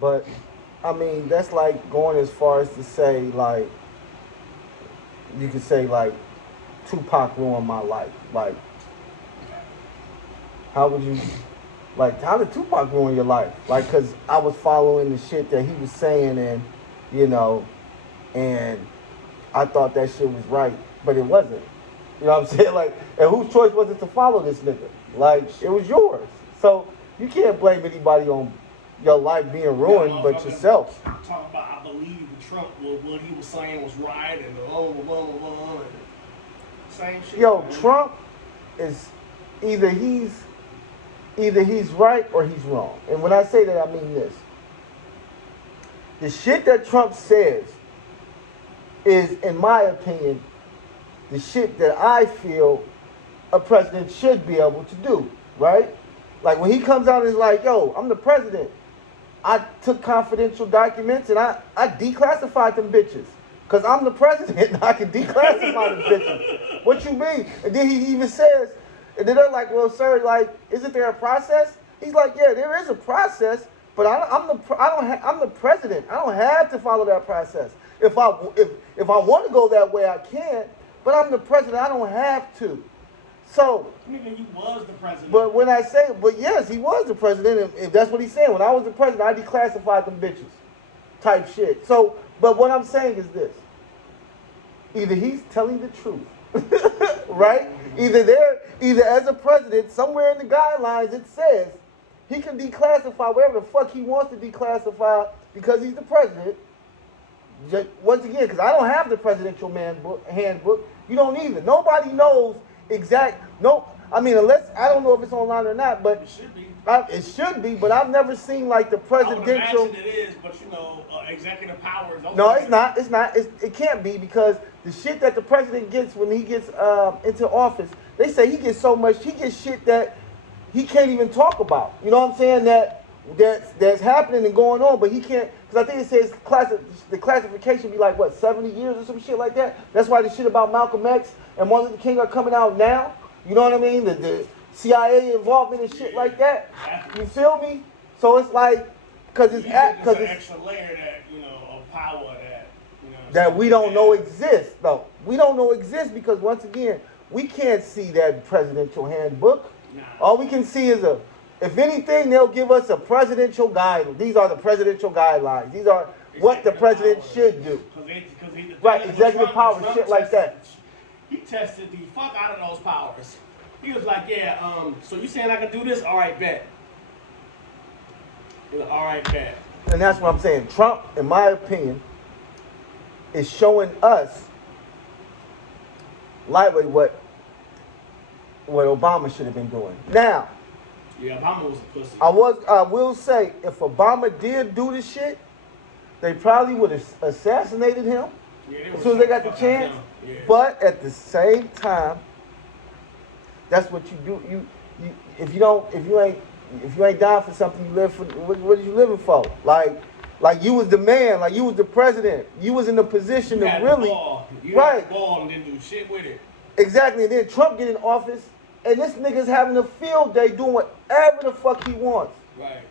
But I mean, that's like going as far as to say like you could say like Tupac ruined my life. Like how would you like how did Tupac ruin your life? Like cuz I was following the shit that he was saying and you know and I thought that shit was right, but it wasn't. You know what I'm saying? Like and whose choice was it to follow this nigga? Like it was yours. So you can't blame anybody on your life being ruined but yourself. Talk about, I believe Trump, what he was saying was right, and and same shit. Yo, Man. Trump is either he's either he's right or he's wrong. And when I say that, I mean this. The shit that Trump says is, in my opinion, the shit that I feel a president should be able to do, right? Like when he comes out and is like, yo, I'm the president. I took confidential documents and I declassified them bitches. Because I'm the president and I can declassify them bitches. What you mean? And then he even says, and then they're like, well, sir, like, isn't there a process? He's like, yeah, there is a process, but I'm the president. I don't have to follow that process. If I want to go that way, I can, but I'm the president. I don't have to. So, nigga, he was the president. But when I say, but yes, he was the president. If that's what he's saying. When I was the president, I declassified them bitches, type shit. So, but what I'm saying is this: either he's telling the truth, right? Either as a president, somewhere in the guidelines it says he can declassify whatever the fuck he wants to declassify because he's the president. Once again, because I don't have the presidential handbook. You don't either. Nobody knows exact. No, I mean, unless I don't know if it's online or not, but it should be. It should be. But I've never seen like the presidential. I would imagine it is, but you know, executive powers. No, it's not. It's not. It can't be because the shit that the president gets when he gets into office, they say he gets so much. He gets shit that he can't even talk about. You know what I'm saying? That's happening and going on, but he can't. Because I think it says the classification be like what 70 years or some shit like that. That's why the shit about Malcolm X and Martin Luther King are coming out now. You know what I mean? The CIA involvement and shit like that. You feel me? So it's like because it's an extra layer that of power that that we don't know exists though. We don't know exists because once again we can't see that presidential handbook. Nah. All we can see is if anything, they'll give us a presidential guide. These are the presidential guidelines. These are what the president should do. Right, executive power, shit like that. He tested the fuck out of those powers. He was like, yeah, so you saying I can do this? All right, bet. He was like, all right, bet. And that's what I'm saying. Trump, in my opinion, is showing us lightly what Obama should have been doing. Now, yeah, Obama was a pussy. I will say, if Obama did do the shit, they probably would have assassinated him as soon as they got the chance. Yeah. But at the same time, that's what you do. If you ain't down for something, you live for. What are you living for? Like you was the man, like you was the president. You was in the position to really had the ball and didn't do shit with it. Exactly. And then Trump get in office. And this nigga's having a field day doing whatever the fuck he wants. Right.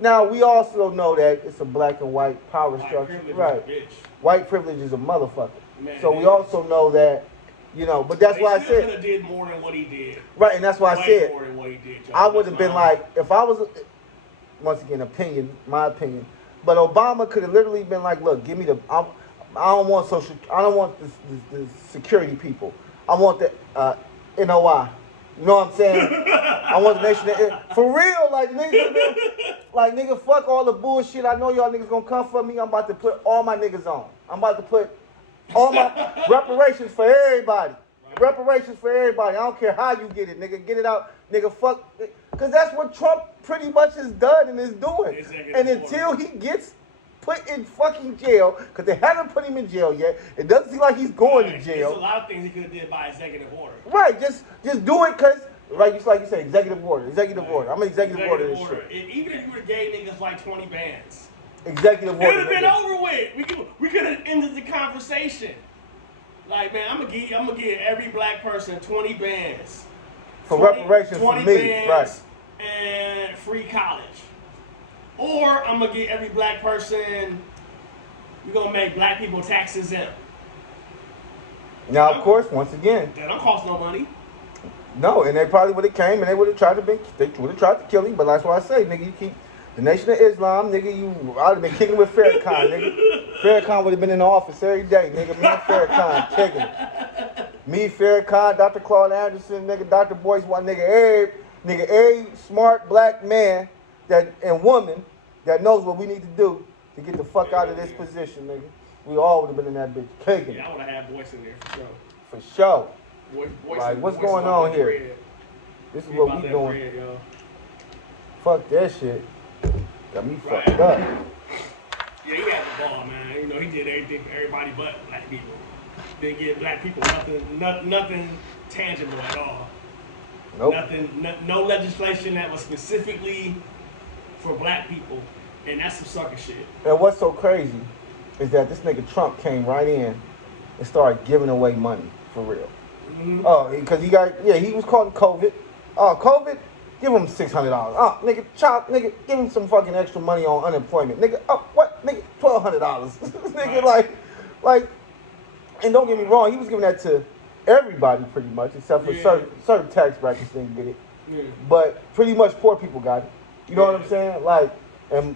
Now, we also know that it's a black and white power structure. Right. White privilege is a motherfucker. Man, so we also know that, but that's why I said. He could have did more than what he did. Right, and that's why I said. More than what he did, I would have been like, if I was, once again, my opinion, but Obama could have literally been like, look, give me I don't want the security people. I want the NOI. You know what I'm saying? I want the nation for real, like nigga, fuck all the bullshit. I know y'all niggas gonna come for me. I'm about to put all my niggas on. I'm about to put all my reparations for everybody. Reparations for everybody. I don't care how you get it, nigga. Get it out, nigga. Fuck, because that's what Trump pretty much has done and is doing. And until he gets put in fucking jail, because they haven't put him in jail yet. It doesn't seem like he's going to jail. There's a lot of things he could have did by executive order. Right, just do it because, right, just like you say, executive order. I'm an executive order this shit. Even if you would have gave niggas like 20 bands. Executive order. It would have been over with. We could have ended the conversation. Like, man, I'm gonna give every black person 20 bands. For reparations for me, bands right. And free college. Or I'm gonna get every black person. We're gonna make black people tax exempt. Now, of course, once again, That don't cost no money. no, and they probably would have came and they would have tried to kill him. But that's why I say, nigga, you keep the Nation of Islam, nigga. I'd have been kicking with Farrakhan, nigga. Farrakhan would have been in the office every day, nigga. Me and Farrakhan kicking. Me, Farrakhan, Dr. Claude Anderson, nigga, Dr. Boyce, every smart black man and woman that knows what we need to do to get the fuck out of this position, nigga. We all would have been in that bitch kicking. Yeah, I would have had Boyce in there for sure. For sure. Boyce Like, what's going on here? Bread. This is what we doing. Bread, yo. Fuck that shit. Got me Right. fucked up. Yeah, he had the ball, man. You know, he did everything for everybody but black people. Didn't give black people nothing tangible at all. Nope. No legislation that was specifically for black people, and that's some sucker shit. And what's so crazy is that this nigga Trump came right in and started giving away money for real. Mm-hmm. Oh, because he was caught in COVID. Oh, COVID, give him $600. Oh, nigga, give him some fucking extra money on unemployment. Nigga, what? Nigga, $1,200. Nigga, Right. like, and don't get me wrong, he was giving that to everybody pretty much, except for certain tax brackets didn't get it. Yeah. But pretty much poor people got it. You know what I'm saying? Like, and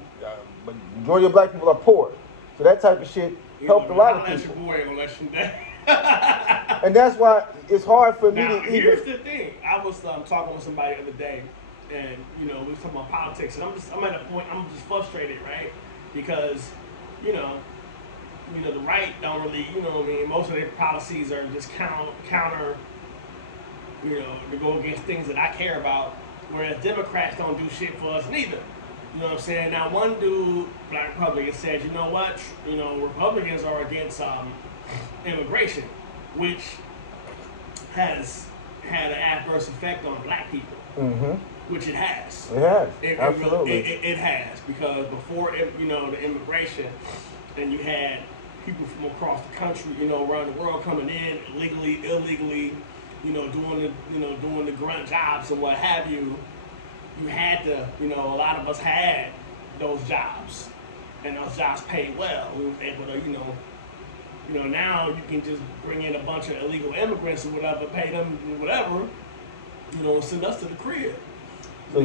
but majority of black people are poor. So that type of shit helped a lot of people. Your boy ain't gonna let you down. And that's why it's hard for me Now, to here's even. the thing. I was talking with somebody the other day, and we was talking about politics, and I'm at a point. I'm just frustrated, right? Because you know, the right don't really, what I mean. Most of their policies are just counter, to go against things that I care about. Whereas Democrats don't do shit for us neither. You know what I'm saying? Now, one dude, black Republican, says, you know what? Republicans are against immigration, which has had an adverse effect on black people, which it has. It has. Absolutely. It has, because before, the immigration, and you had people from across the country, around the world coming in legally, illegally, doing the grunt jobs and what have you. You had to, a lot of us had those jobs, and those jobs paid well. We were able to, now you can just bring in a bunch of illegal immigrants or whatever, pay them whatever, and send us to the crib. So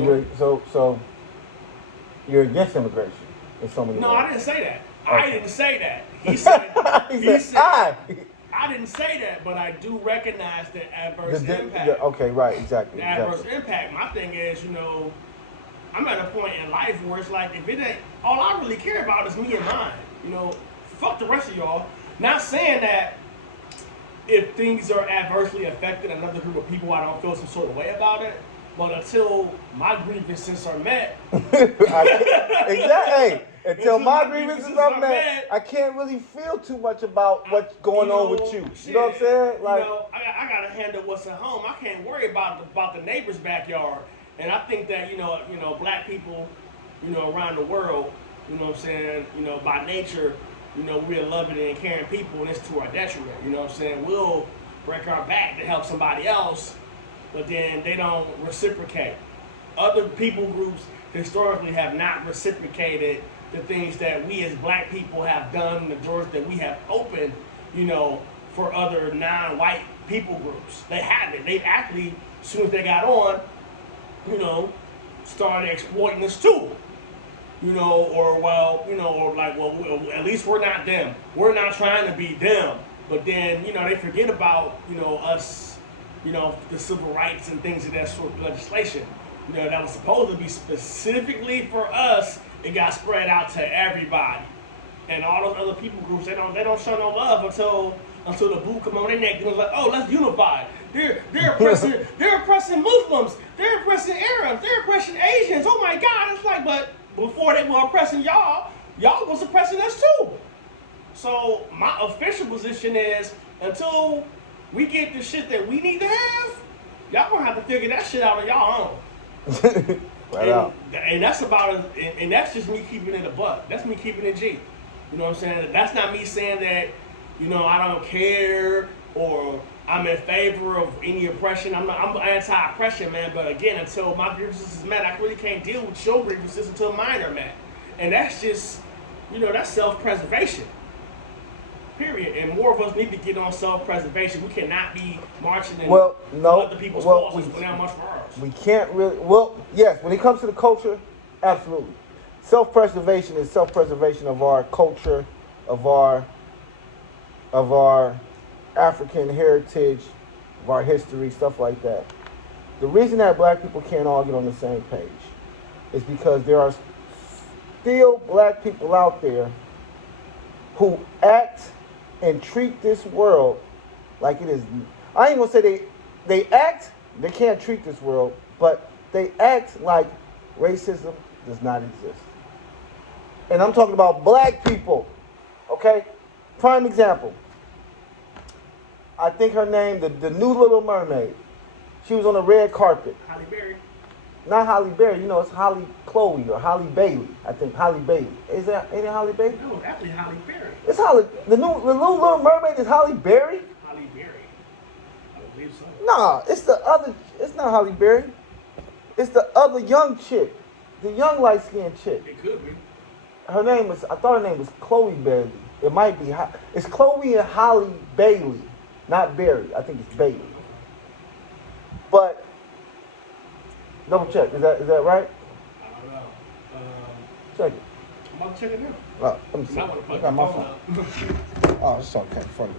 you're against immigration in so many No, ways. I didn't say that. Okay. I didn't say that. He said, I didn't say that, but I do recognize the adverse impact. Okay, right, exactly. The adverse impact. My thing is, I'm at a point in life where it's like, if it ain't, all I really care about is me and mine. Fuck the rest of y'all. Not saying that if things are adversely affecting another group of people, I don't feel some sort of way about it. But until my grievances are met, exactly. Until my grievances are met, I can't really feel too much about what's going on with you. Shit, you know what I'm saying? Like, I gotta handle what's at home. I can't worry about the neighbor's backyard. And I think that black people, around the world, what I'm saying, by nature, we're loving and caring people, and it's to our detriment. You know what I'm saying? We'll break our back to help somebody else, but then they don't reciprocate. Other people groups historically have not reciprocated the things that we as black people have done, the doors that we have opened, for other non-white people groups. They haven't. They've actually, as soon as they got on, started exploiting us too. At least we're not them. We're not trying to be them. But then, they forget about, us, the civil rights and things of that sort of legislation. That was supposed to be specifically for us. It got spread out to everybody. And all those other people groups, they don't show no love until the boot come on their neck. It was like, oh, let's unify. They're oppressing Muslims. They're oppressing Arabs. They're oppressing Asians. Oh my God! It's like, but before they were oppressing y'all was oppressing us too. So my official position is, until we get the shit that we need to have, y'all gonna have to figure that shit out on y'all own. And that's and that's just me keeping it a buck. That's me keeping it G. You know what I'm saying? That's not me saying that, I don't care or I'm in favor of any oppression. I'm anti-oppression, man. But again, until my grievances is met, I really can't deal with your grievances until mine are met. And that's just, that's self-preservation. Period. And more of us need to get on self-preservation. We cannot be marching in Well, no. other people's Well, causes but not much for ours. we can't really. Well, yes. When it comes to the culture, absolutely. Self-preservation is self-preservation of our culture, of our African heritage, of our history, stuff like that. The reason that black people can't all get on the same page is because there are still black people out there who act and treat this world like it is. I ain't gonna say they act, they can't treat this world, but they act like racism does not exist. And I'm talking about black people, okay? Prime example. I think her name, the new Little Mermaid. She was on the red carpet. Halle Berry. Not Halle Berry, it's Holly Chloe or Halle Bailey. I think Halle Bailey. Ain't it Halle Bailey? No, actually Halle Berry. It's Halle. The new Little Mermaid is Halle Berry. Halle Berry. I believe so. Nah, it's the other. It's not Halle Berry. It's the other young chick, the young light skinned chick. It could be. Her name was. I thought her name was Chloe Bailey. It might be. It's Chloe and Halle Bailey, not Berry. I think it's Bailey. But double check. Is that right? I don't know. Check it. I'm about to check it now. Oh, let me see. I want to I put got my phone. Oh, it's okay. Funny.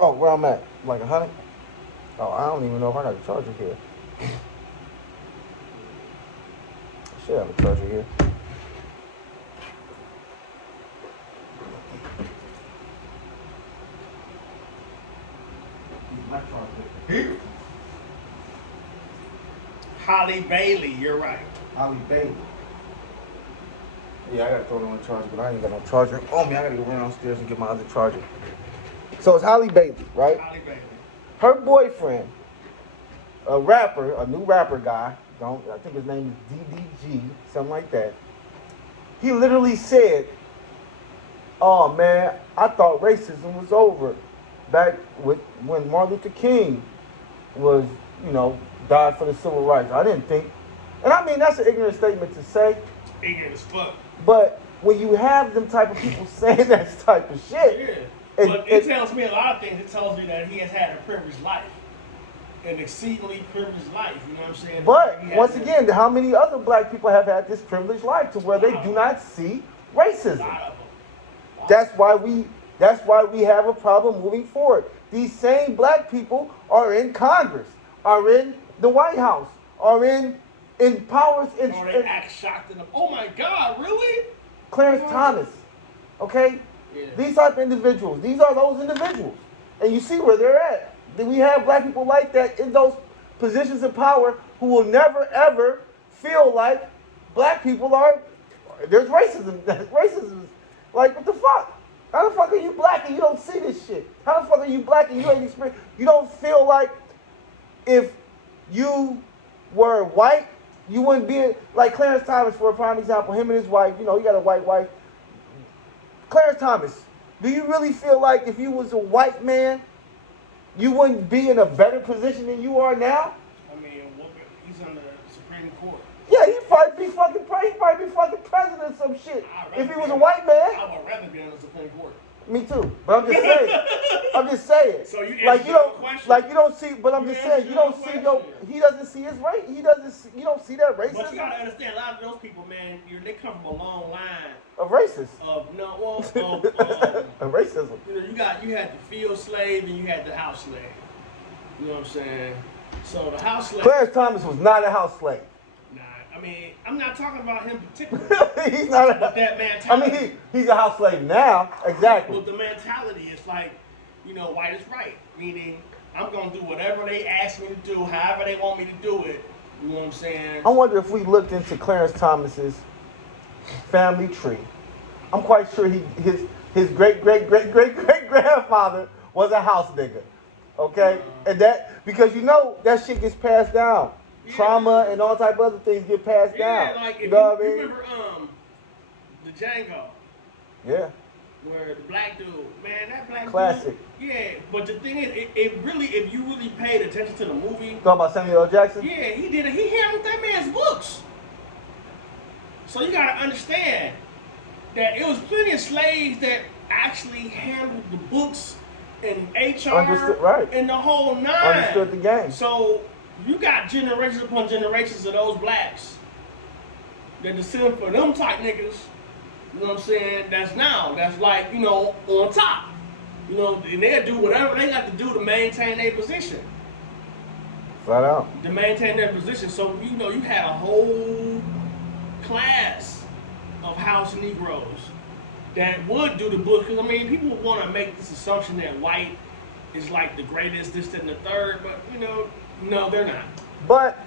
Oh, where I'm at? Like 100? Oh, I don't even know if I got a charger here. I should have a charger here. My charger here. Halle Bailey, you're right. Halle Bailey. Yeah, I gotta throw it on the charger, but I ain't got no charger on me. I gotta go run downstairs and get my other charger. So it's Halle Bailey, right? Halle Bailey. Her boyfriend, a new rapper guy, I think his name is DDG, something like that. He literally said, "Oh man, I thought racism was over back when Martin Luther King was, died for the civil rights. I didn't think," and I mean that's an ignorant statement to say. Ignorant as fuck. But when you have them type of people saying that type of shit, yeah. But it tells me a lot of things. It tells me that he has had a privileged life. An exceedingly privileged life, you know what I'm saying? But once again, how many other black people have had this privileged life to where they do not see racism? That's why we have a problem moving forward. These same black people are in Congress, are in the White House, are in powers. Or they act shocked and oh my God, really? Clarence Thomas, okay? Yeah. These type of individuals, these are those individuals. And you see where they're at. We have black people like that in those positions of power who will never ever feel like black people there's racism. Racism is like, what the fuck? How the fuck are you black and you don't see this shit? How the fuck are you black and you ain't experience? You don't feel like if you were white, you wouldn't be like Clarence Thomas, for a prime example. Him and his wife, he got a white wife. Clarence Thomas, do you really feel like if you was a white man, you wouldn't be in a better position than you are now? I mean, he's on the Supreme Court. Yeah, he'd probably be fucking president or some shit if he was a white man. I would rather be on the Supreme Court. Me too, but I'm just saying. So you don't see, but I'm just saying, you don't see he doesn't see his race. You don't see that racism. But you gotta understand, a lot of those people, man, they come from a long line of racists. Of racism. You had the field slave and you had the house slave. You know what I'm saying? So the house slave. Clarence Thomas was not a house slave. Nah, I mean, I'm not talking about him particularly. He's not but that mentality. I mean, he's a house slave now, exactly. But the mentality is like, white is right. Meaning, I'm gonna do whatever they ask me to do, however they want me to do it. You know what I'm saying? I wonder if we looked into Clarence Thomas's family tree. I'm quite sure his great grandfather was a house nigga. Okay? And that, because that shit gets passed down. Yeah. Trauma and all type of other things get passed down. Yeah, like if you know what I mean? Remember the Django. Yeah. Where the black dude, man, that black classic. Dude, yeah, but the thing is, it really, if you really paid attention to the movie. Talking about Samuel L. Jackson? Yeah, he handled that man's books. So you gotta understand, that it was plenty of slaves that actually handled the books and HR Understood, right. and the whole nine. Understood the game. So you got generations upon generations of those blacks that descend from them type niggas, you know what I'm saying, that's like, you know, on top. You know, and they'll do whatever they got to do to maintain their position. Flat out. To maintain their position. So, you know, you had a whole class of house Negroes that would do the book. Because, I mean, people want to make this assumption that white is like the greatest, this, that, and the third. But, you know, no, they're not. But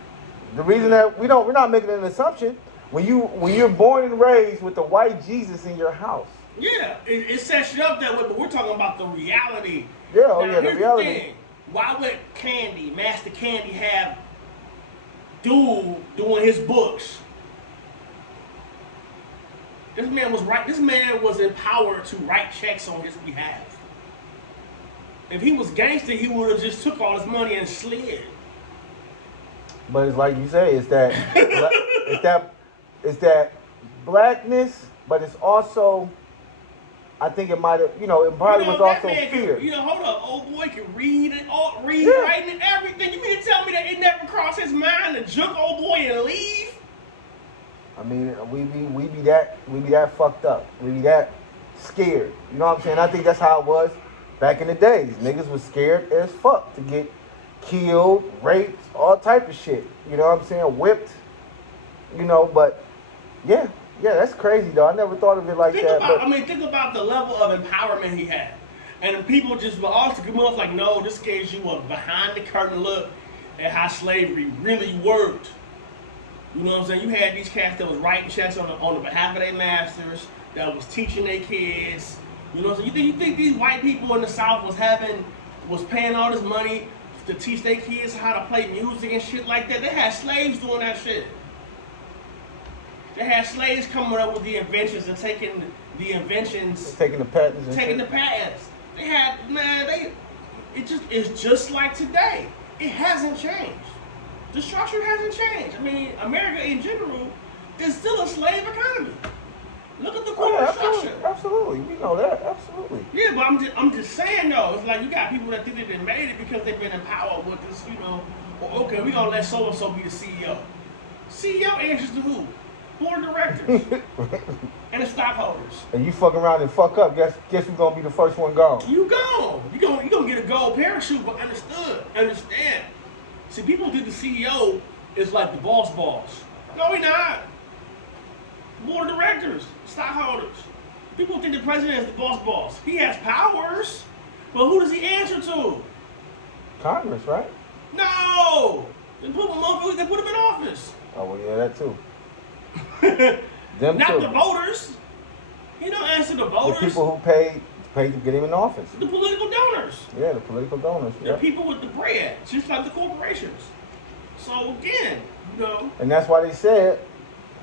the reason that we're not making an assumption, when you're born and raised with the white Jesus in your house. Yeah, it sets you up that way, but we're talking about the reality. Yeah, now, the reality. The thing. Why would Master Candy, have Dude doing his books? This man was empowered to write checks on his behalf. If he was gangster, he would have just took all his money and slid. But it's like you say, it's that blackness, but it's also, I think it might have, it probably was also fear. Hold up, old boy can read and writing and everything. You mean to tell me that it never crossed his mind to juke old boy and leave? I mean, we be that fucked up. We be that scared. You know what I'm saying? I think that's how it was back in the days. Niggas was scared as fuck to get killed, raped, all type of shit. You know what I'm saying? Whipped. But yeah, that's crazy though. I never thought of it like that. Think about the level of empowerment he had. And people just will also come off like, no, this gives you a behind the curtain look at how slavery really worked. You know what I'm saying? You had these cats that was writing checks on the behalf of their masters, that was teaching their kids. You know what I'm saying? You think these white people in the South was paying all this money to teach their kids how to play music and shit like that? They had slaves doing that shit. They had slaves coming up with the inventions and taking the inventions, taking the patents. They had, it's just like today. It hasn't changed. The structure hasn't changed. I mean, America in general is still a slave economy. Look at the corporate structure. Absolutely, we know that. Absolutely. Yeah, but I'm just saying though. It's like you got people that think they made it because they've been empowered with this. Well, okay, we gonna let so and so be the CEO. CEO answers to who? Board of directors and the stockholders. And you fuck around and fuck up. Guess who's gonna be the first one gone? You gone. You gonna get a gold parachute, but understand. See, people think the CEO is like the boss. No, he not. Board of directors, stockholders. People think the president is the boss. He has powers, but who does he answer to? Congress, right? No. They put him in office. Oh well, yeah, that too. Them not too. The voters. He don't answer the voters. The people who paid to get him in office. The political donors. Yeah, the political donors. The people with the bread, just like the corporations. So again, And that's why they said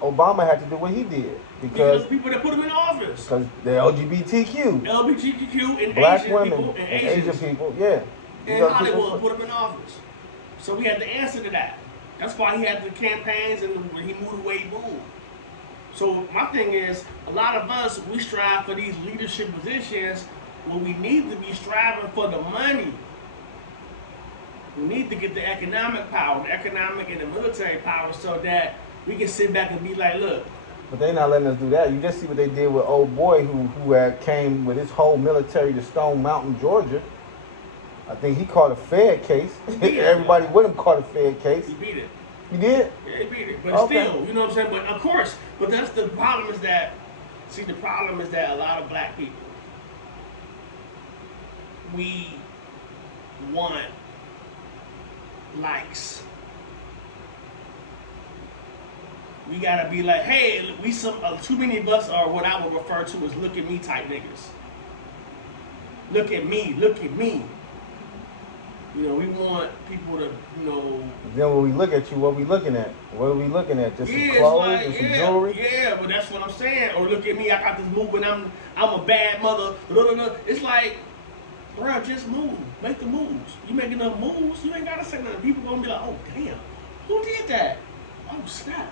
Obama had to do what he did. Because people that put him in office. Because the LGBTQ and black Asian women people and Asian people, yeah. And Hollywood put him in office. So we had to answer to that. That's why he had the campaigns and when he moved away, he moved. So my thing is, a lot of us, we strive for these leadership positions when we need to be striving for the money. We need to get the economic power, the economic and the military power so that we can sit back and be like, look. But they're not letting us do that. You just see what they did with old boy who had came with his whole military to Stone Mountain, Georgia. I think he caught a Fed case. Everybody with him caught a Fed case. He beat it. You did? Yeah, he beat it. But still, you know what I'm saying? But of course, that's the problem is that, a lot of black people, we want likes. We gotta be like, hey, too many of us are what I would refer to as look at me type niggas. Look at me. We want people to, Then when we look at you, what we looking at? What are we looking at? Just some clothes and some jewelry? Yeah, but that's what I'm saying. Or look at me, I got this move and I'm a bad mother. It's like, bro, just move. Make the moves. You make enough moves, you ain't gotta say nothing. People gonna be like, oh damn, who did that? Oh snap.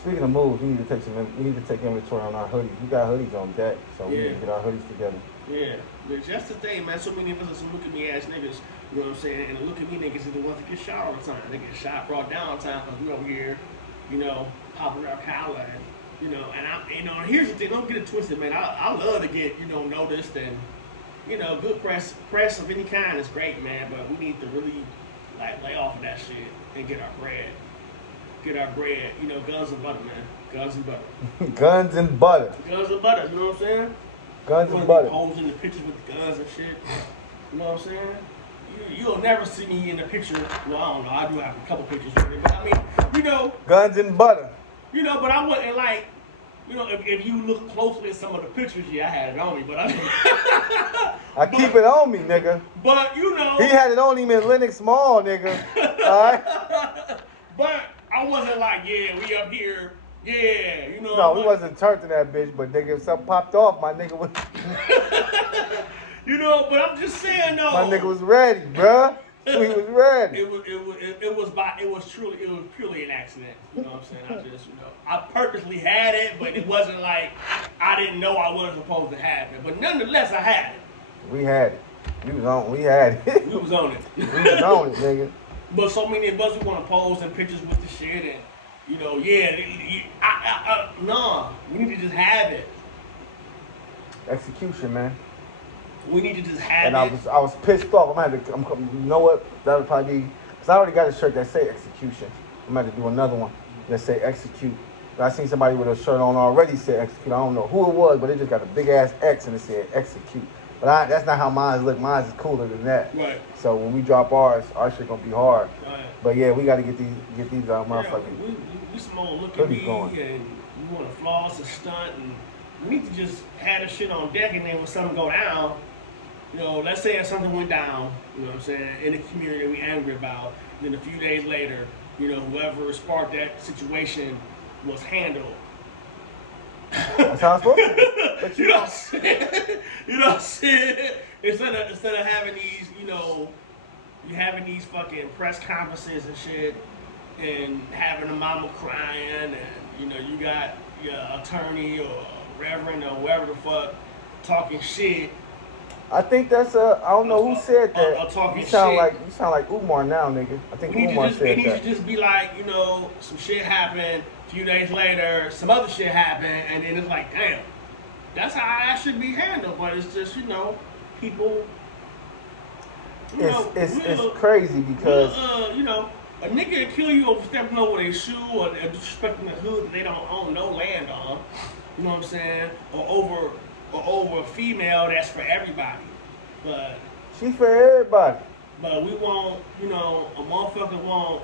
Speaking of moves, we need to take inventory on our hoodies. We got hoodies on deck, so we need to get our hoodies together. Yeah, but that's the thing, man. So many of us are some look at me ass niggas. You know what I'm saying? And the look at me niggas are the ones that get shot all the time. They get shot, brought down all the time because we over here, you know, popping our collar and you know. And and here's the thing. Don't get it twisted, man. I love to get noticed and good press of any kind is great, man. But we need to really lay off of that shit and get our bread. Get our bread, guns and butter, man. Guns and butter. Guns and butter. Guns and butter, you know what I'm saying? Guns and butter. Posing the pictures with the guns and shit. You know what I'm saying? You'll never see me in the picture. Well, I don't know. I do have a couple pictures with it, but I mean, Guns and butter. But I wouldn't like, if you look closely at some of the pictures, I had it on me, but I keep it on me, nigga. But he had it on him in Lenox Mall, nigga. All right. But I wasn't like, we up here, No, we wasn't turned to that bitch, but nigga, if something popped off, my nigga was. But I'm just saying though. My nigga was ready, bruh. He was ready. It was purely an accident. You know what I'm saying? I purposely had it, but it wasn't like I didn't know I wasn't supposed to have it. But nonetheless, I had it. We had it. We had it. We was on it. We was on it, nigga. But so many of us we want to pose in pictures with the shit and nah, we need to just have it. Execution, man. We need to just have and it. I was pissed off. You know what? That would probably be, because I already got a shirt that say execution. I'm going to do another one that say execute. I seen somebody with a shirt on already said execute. I don't know who it was, but it just got a big ass X and it said execute. But that's not how mine look. Mine is cooler than that. Right. So when we drop ours, our shit gonna be hard. Right. But yeah, we got to get these motherfuckers. We small look at me and we want to floss and stunt and we need to just have the shit on deck and then when something go down, let's say if something went down, you know what I'm saying, in the community that we angry about, then a few days later, whoever sparked that situation was handled. That's how it's supposed to be. But you know what I'm saying? Instead of having these, you having these fucking press conferences and shit, and having a mama crying, and you got your attorney or reverend or whoever the fuck talking shit. I think that's I don't know who said that. You sound shit. like Umar now, nigga. I think Umar said that. We need to just be like, some shit happened. A few days later, some other shit happened, and then it's like, damn, that's how that should be handled. But it's just, people. It's crazy because a nigga will kill you over stepping over their shoe or disrespecting the hood that they don't own no land on. You know what I'm saying? Or over a female that's for everybody. But she's for everybody. But we won't, a motherfucker won't,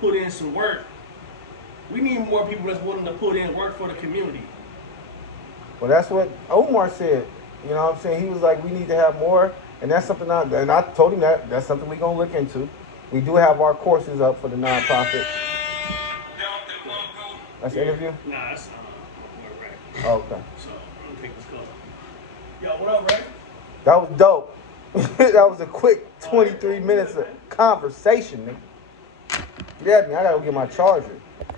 put in some work. We need more people that's willing to put in work for the community. Well, that's what Omar said. You know what I'm saying? He was like, we need to have more, and that's something and I told him that's something we're going to look into. We do have our courses up for the nonprofit. That's the interview? Nah, that's Ray. Oh, okay. So, I'm going to take this call. Yo, what up, Ray? That was dope. That was a quick 23 minutes of conversation, nigga. Get at me. I got to go get my charger.